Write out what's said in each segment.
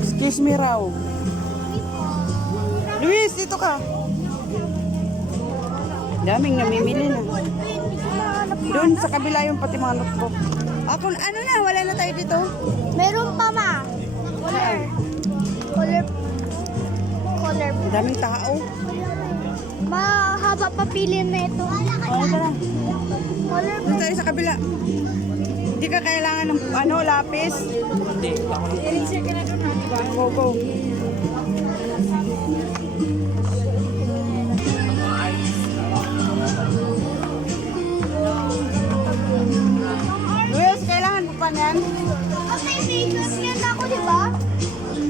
Excuse me raw. Luis, dito ka. Daming namimili na. Doon sa kabila yung pati mga notebook. Ako, ano na, wala na tayo dito. Meron pa ma. Color. Daming tao. Mahaba pa pili na ito. Oo, tara. Color. Doon tayo sa kabila. Hindi ka kailangan ng lapis. Hindi, ako lang. Eraser ka na doon ha. Go, go. Luis, kailangan mo pa niyan? Okay, makeup yan ako, di ba?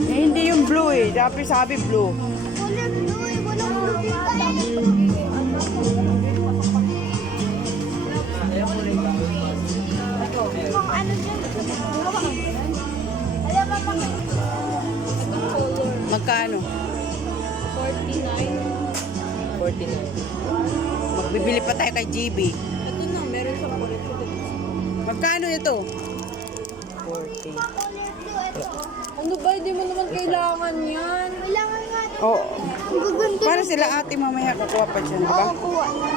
Eh, hindi yung blue eh. Dapat sabi blue. Color blue eh. Walang blue. Kung ano dyan. Alam mo pa. Magkano? 49. Magbibili pa tayo kay GB. Ito na, meron sa kulit ko. Magkano ito? 40. Color blue ito. Ano ba? Hindi mo naman kailangan yan. Kailangan nga. Oo. Ang gaganda. Para sila ate mamaya kukuha pa dyan, di ba? Oo, kuha na.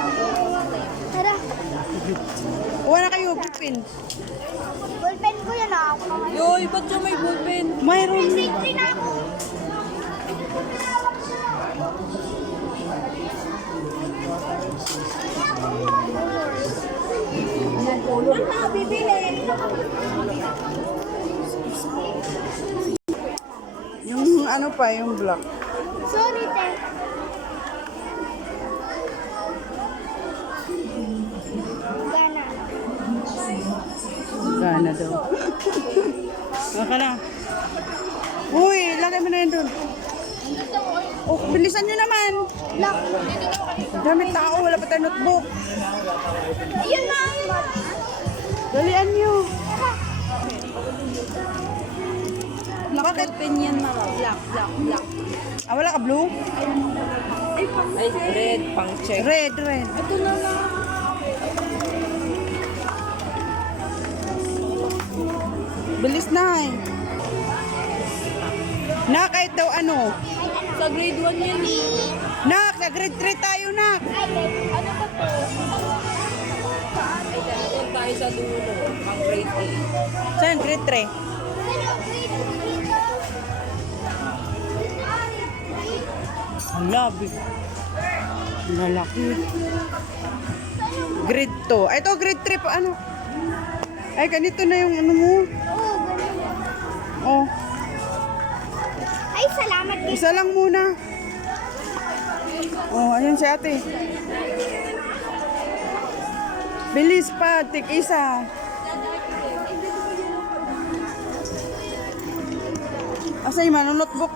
Tara. Kuha na kayo, pipin. Ballpen ko yan ah. Ako naman. Yoy, ba't siya may ballpen? Mayroon. Safety na ako. Ano, bibili? Yung ano pa, yung black. Sorry, te. Gana. Gana daw. Baka na. Uy, lagay mo na yun doon. Oh, bilisan nyo naman. Lock. Dami tao, wala pa tayo notebook. Ayun na. Dalian nyo. Bakit pen yan, mama? Black. Ah, wala ka blue? Ay, red, pang check. Red. Ito na lang. Bilis na eh. Na, kahit daw ano. Sa grade 1 yan eh. Nak, sa grade 3 tayo, nak. Ano ba to? Ay, doon tayo sa dulo. Pang grade 8. Saan, grade 3? Ang labi. Ang lalaki. Grade 2. Ay, ito, grade 3 pa, ano? Ay, ganito na yung ano mo. Oo, ganun. Oh, Ay, salamat din. isa lang muna. Oh, ayun si ate. Bilis pa, tik isa. Asa yung ano, notebook?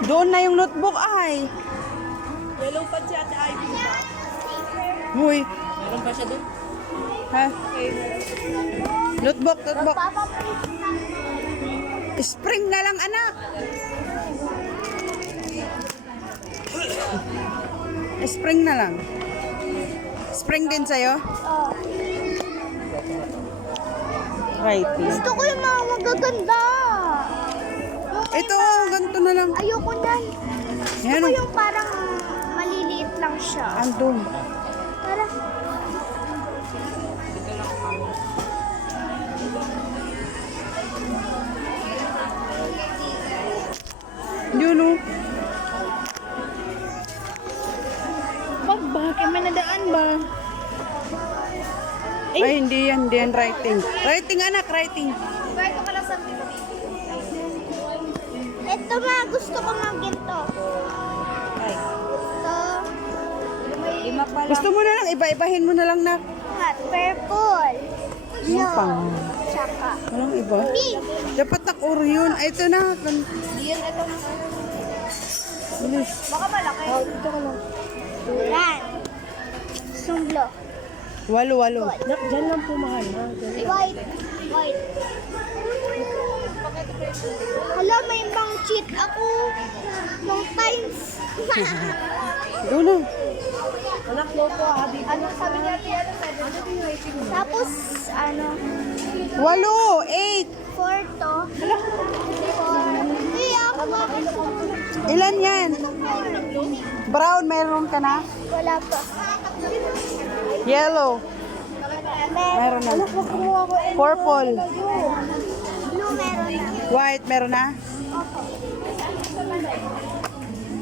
Doon na yung notebook ay. Yellow pa siya, Ate Ivy. Huy, Meron pa siya doon? ha? Notebook. Papaprint na. Spring na lang, anak. Spring na lang. Spring din sa'yo? Oh. Writing. Gusto ko yung mga magaganda. Ito, ganito na lang. Ayoko nan. Gusto Yan. ko yung parang maliliit lang siya. Andun. Tara. Yun o. Wag ba? Kaya may nadaan ba? Ay, hindi yan writing. Writing, anak, writing. Ito ka lang sa Ito ma, gusto ko mag ginto. Ay. Ito. Lima pa lang. Gusto mo na lang, iba-ibahin mo na lang, nak. Hot purple. Yung Yun. pang. Tsaka. Walang iba. Pink. Dapat nak-oro yun. Ay, ito na. Yun, ito. Bilis. Baka malaki. Ito ka lang. Yan. Sumblo. Walo. Nak, dyan lang po mahal. Ha? White. Hala, may pang cheat ako. Long times. Doon na. Anak, loko ha. Dito. Ano sabi niya? Tapos, ano, 8. 4 to. Hala, Ilan yan? Brown, meron ka na? Wala pa. Yellow. Meron na. Purple. Blue meron na. White, meron na?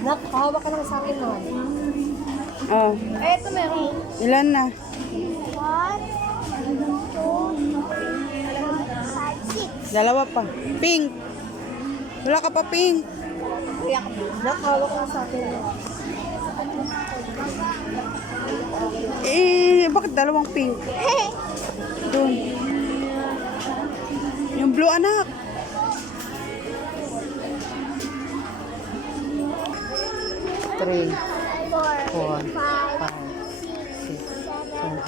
Nak, hawak ka lang sa akin nun. Oh. Ito meron. Ilan na? 1, 2, 3, 4, 5, 6. Dalawa pa. Pink. Wala ka pa pink. Nak, hawak ka lang sa akin nun. Bakit dalawang pink? Doon. Yung blue anak. Three, 4, 4, 5, 6, 7,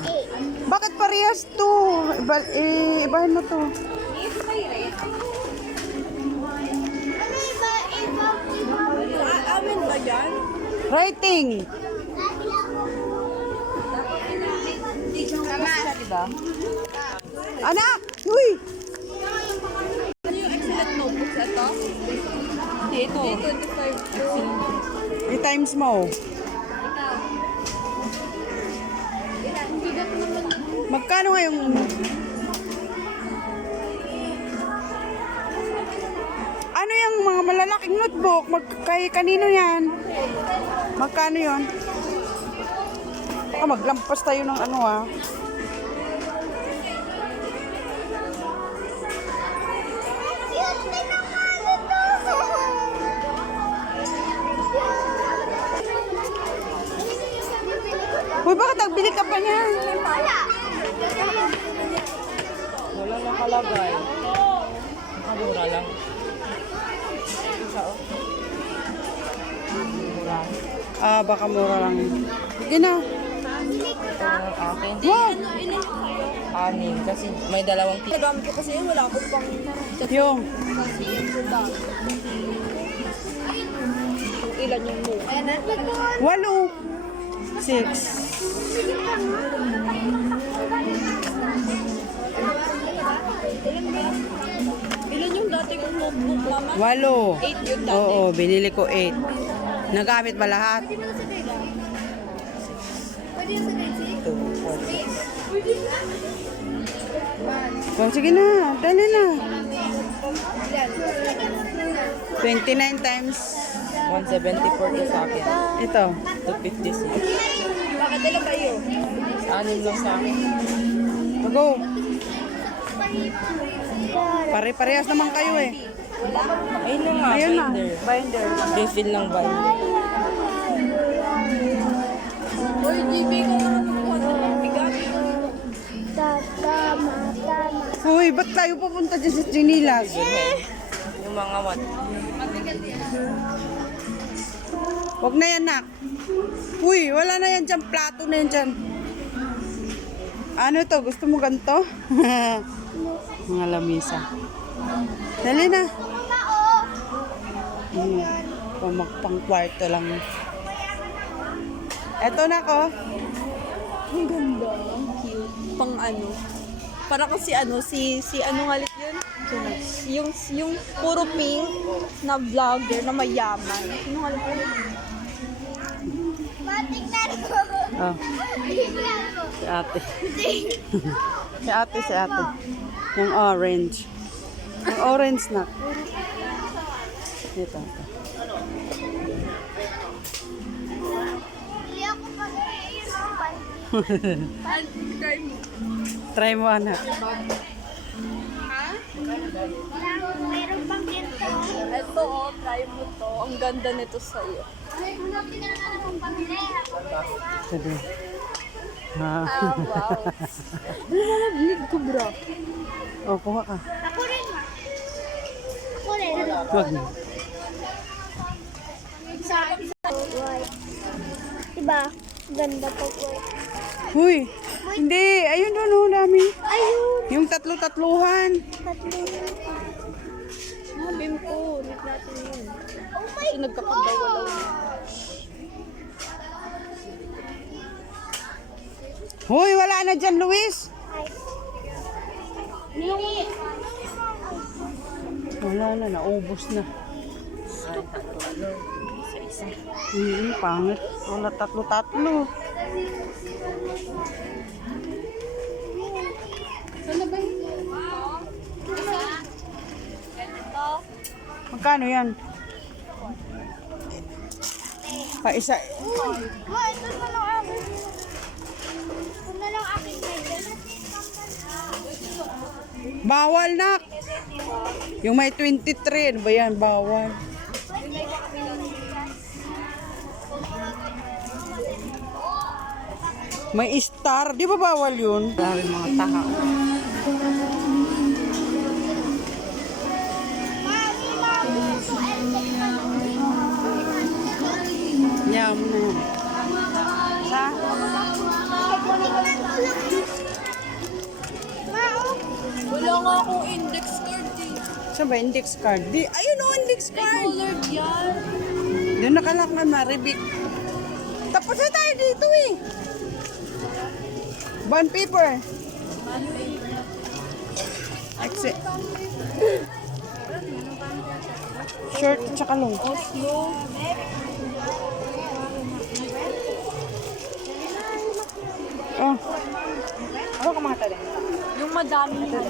8. Bakit parehas to? Ibahin mo to. Ano iba? Amin ba yan? Writing. Tama. Diba? Anak! Uy! Ano yung excellent notebooks ito? Dito. Dito, 25. I-times mo. Magkano nga yung... Ano yung mga malalaking notebook? Kay kanino yan? Magkano yun? Baka maglampas tayo ng ano ah. Uy, bakit nagbili ka pa niyan? Wala nakalagay. Mura lang. Mura. Baka mura lang. Sige na. Akin. Wow! Anim. Kasi may dalawang piso. Nagamit ko kasi yun. Wala akong pang... Yung. Ilan yung mo? 8. 6. Ilan yung dati kong notebook naman? 8. 8 yun dati. Oo, binili ko 8. Nagamit ba lahat? Pwede yung sa grade 6? Oh, sige na. Dali na. 29 times 174 to sa akin. ito. 256. Bakit ilan ba yun? Anim lang sa akin. Go. Pare-parehas naman kayo eh. Ayun na nga, Ayun na. binder. Binder. Refill ng binder. Uy, GB ko na nakuha ng bigat. Tama. Uy, ba't tayo pupunta dyan sa Chinilas? Yung mga what? Huwag na yan, nak. Uy, wala na yan dyan. Plato na yan dyan. Ano to? Gusto mo ganito? Mga lamisa. Dali na. Pang kwarto lang. Eto na ko. Ang ganda. Ang cute. Pang ano. Para kasi ano, si ano nga ulit yun? Yung puro pink na vlogger na mayaman. Sino nga ulit yun? Matignan ko. Oh, Tignan ko. si ate. si ate. Yung orange. Yung orange na. Ito. Hindi ako pa Try mo, anak. Meron pang ganito. Ito oh, try mo to. Ang ganda nito sa'yo. Hanapin na lang akong pamili. Sabi. Ah, wow. Lumalablig ko, bro. Oh, kuha ka. Ako rin ma. Ako rin. Wag na. White. Diba? Ganda po white. Huy! Hindi! Ayun doon, oh, dami. Ayun. Yung tatlo-tatluhan. Tatlo. Bim ko, ulit natin yun. Oh my So, nagkakadawalaw. Huy, wala na dyan, Luis. Nini. Wala na, naubos na. isa. Pangit. Wala tatlo-tatlo. Magkano yan? Pa isa. Ma, ito na lang akin. Ito na lang akin ngayon. Bawal na. Yung may 23. Ano ba yan? Bawal. May star. Di ba bawal yun? Dami mga tao. Yum na. Sa? Wala nga akong index card eh. Saan ba index card? Di, ayun o, index card. Colored yan. Doon nakalak na maribik. Tapos na tayo dito eh. Bond paper. Exit. Short at saka long. Oslo. Oh. Ako kumata din. Yung madami na.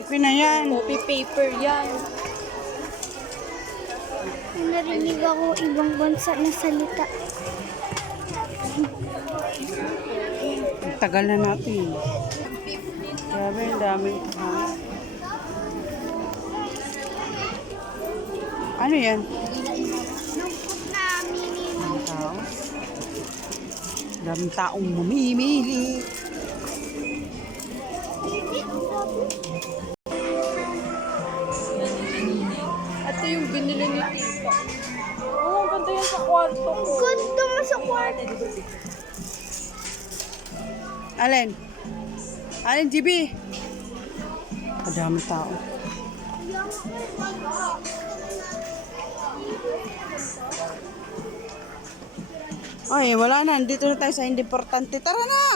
Ipin na yan. Copy paper yan. Narinig ako ibang bansa na salita. Tagal na natin. Grabe, ang dami. Ano yan? Ang tao. Daming taong mamimili. Ito yung binili ni Tita. Oh, ang ganda yan sa kwarto ko. Ganda mo sa kwarto. Alin? Alin, GB? Madami tao. Ay, wala na. Dito na tayo sa hindi importante. Tara na!